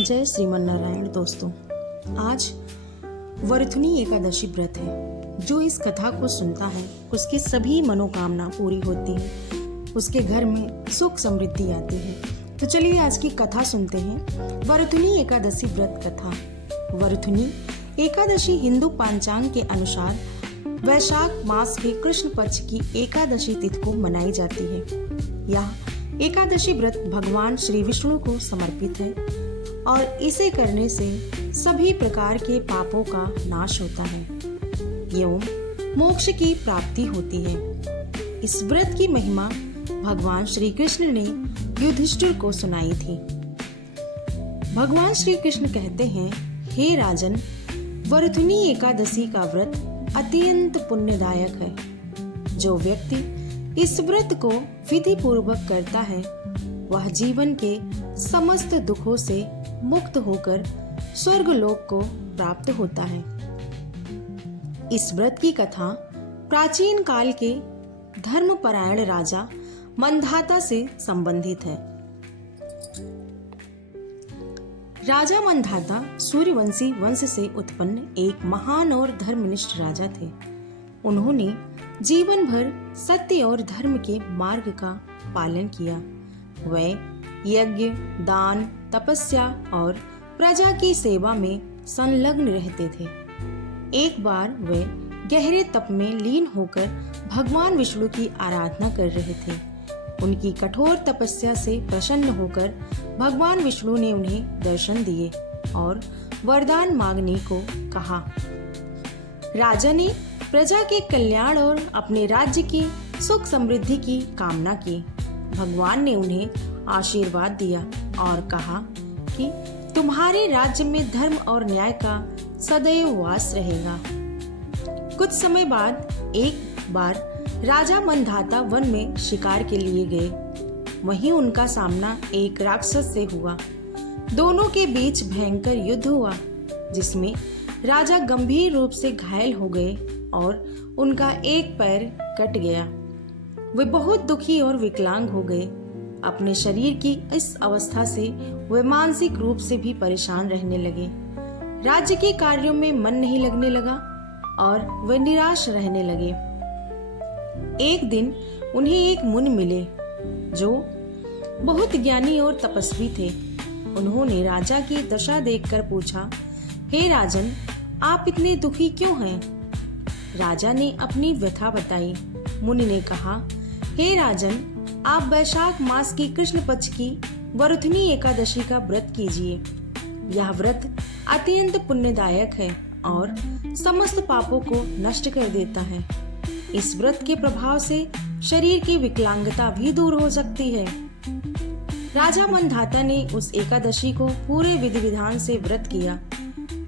जय श्रीमन नारायण। दोस्तों, आज वरथुनी एकादशी व्रत है। जो इस कथा को सुनता है उसकी सभी मनोकामना पूरी होती है, उसके घर में सुख समृद्धि आती है। तो चलिए आज की कथा सुनते हैं। वरथुनी एकादशी व्रत कथा। वरथुनी एकादशी हिंदू पांचांग के अनुसार वैशाख मास के कृष्ण पक्ष की एकादशी तिथि को मनाई जाती है। यह एकादशी व्रत भगवान श्री विष्णु को समर्पित है और इसे करने से सभी प्रकार के पापों का नाश होता है एवं मोक्ष की प्राप्ति होती है। इस व्रत की महिमा भगवान श्री कृष्ण ने युधिष्ठिर को सुनाई थी। भगवान श्री कृष्ण कहते हैं, हे राजन, वरथुनी एकादशी का व्रत अत्यंत पुण्यदायक है। जो व्यक्ति इस व्रत को विधि पूर्वक करता है वह जीवन के समस्त दुखों से मुक्त होकर स्वर्ग लोक को प्राप्त होता है। इस व्रत की कथा प्राचीन काल के धर्मपरायण राजा मंधाता से संबंधित है। राजा मंधाता सूर्यवंशी वंश से उत्पन्न एक महान और धर्मनिष्ठ राजा थे। उन्होंने जीवन भर सत्य और धर्म के मार्ग का पालन किया। वे यज्ञ, दान, तपस्या और प्रजा की सेवा में संलग्न रहते थे। एक बार वे गहरे तप में लीन होकर भगवान विष्णु की आराधना कर रहे थे। उनकी कठोर तपस्या से प्रसन्न होकर भगवान विष्णु ने उन्हें दर्शन दिए और वरदान मांगने को कहा। राजा ने प्रजा के कल्याण और अपने राज्य की सुख समृद्धि की कामना की। भगवान ने उन्हें आशीर्वाद दिया और कहा कि तुम्हारे राज्य में धर्म और न्याय का सदैव वास रहेगा। कुछ समय बाद एक बार राजा मंधाता वन में शिकार के लिए गए। वहीं उनका सामना एक राक्षस से हुआ। दोनों के बीच भयंकर युद्ध हुआ, जिसमें राजा गंभीर रूप से घायल हो गए और उनका एक पैर कट गया। वे बहुत दुखी और विकलांग हो गए। अपने शरीर की इस अवस्था से वे मानसिक रूप से भी परेशान रहने लगे। राज्य के कार्यों में मन नहीं लगने लगा और वे निराश रहने लगे। एक दिन उन्हें एक मुनि मिले जो बहुत ज्ञानी और तपस्वी थे। उन्होंने राजा की दशा देखकर पूछा, हे राजन, आप इतने दुखी क्यों हैं? राजा ने अपनी व्यथा बताई। मुनि ने कहा, हे राजन, आप वैशाख मास की कृष्ण पक्ष की वरथुनी एकादशी का व्रत कीजिए। यह व्रत अत्यंत पुण्यदायक है और समस्त पापों को नष्ट कर देता है। इस व्रत के प्रभाव से शरीर की विकलांगता भी दूर हो सकती है। राजा मंधाता ने उस एकादशी को पूरे विधि विधान से व्रत किया।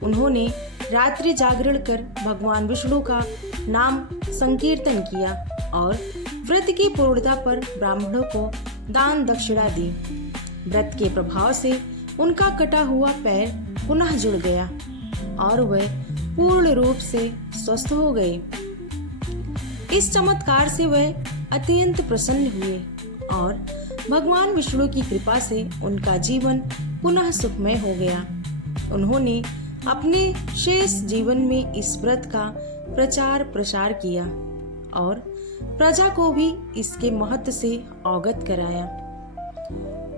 उन्होंने रात्रि जागरण कर भगवान विष्णु का नाम संकीर्तन किया और व्रत की पूर्णता पर ब्राह्मणों को दान दक्षिणा दी। व्रत के प्रभाव से उनका कटा हुआ पैर पुनः जुड़ गया और वे पूर्ण रूप से स्वस्थ हो गए। इस चमत्कार से वे अत्यंत प्रसन्न हुए और भगवान विष्णु की कृपा से उनका जीवन पुनः सुखमय हो गया। उन्होंने अपने शेष जीवन में इस व्रत का प्रचार प्रसार किया और प्रजा को भी इसके महत्व से अवगत कराया।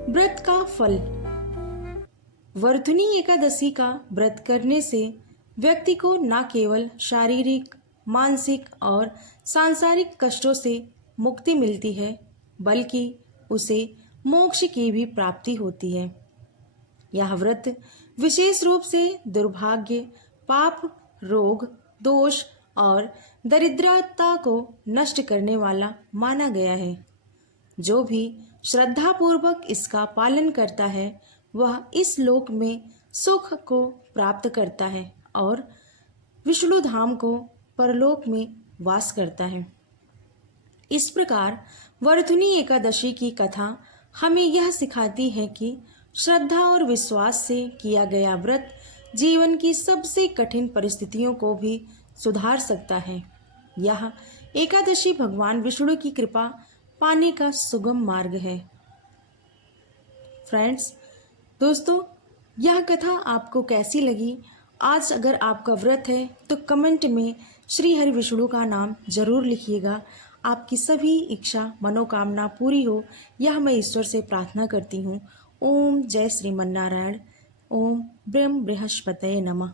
व्रत का फल। वरथुनी एकादशी का व्रत करने से व्यक्ति को न केवल शारीरिक, मानसिक और सांसारिक कष्टों से मुक्ति मिलती है, बल्कि उसे मोक्ष की भी प्राप्ति होती है। यह व्रत विशेष रूप से दुर्भाग्य, पाप, रोग, दोष और दरिद्रता को नष्ट करने वाला माना गया है। जो भी श्रद्धा पूर्वक इसका पालन करता है वह इस लोक में सुख को प्राप्त करता है और विष्णु धाम को परलोक में वास करता है। इस प्रकार वरथुनी एकादशी की कथा हमें यह सिखाती है कि श्रद्धा और विश्वास से किया गया व्रत जीवन की सबसे कठिन परिस्थितियों को भी सुधार सकता है। यह एकादशी भगवान विष्णु की कृपा पाने का सुगम मार्ग है। फ्रेंड्स, दोस्तों, यह कथा आपको कैसी लगी? आज अगर आपका व्रत है तो कमेंट में श्री हरि विष्णु का नाम जरूर लिखिएगा। आपकी सभी इच्छा मनोकामना पूरी हो, यह मैं ईश्वर से प्रार्थना करती हूँ। ओम जय श्रीमन्नारायण। ओम ब्रह्म बृहस्पतये नमः।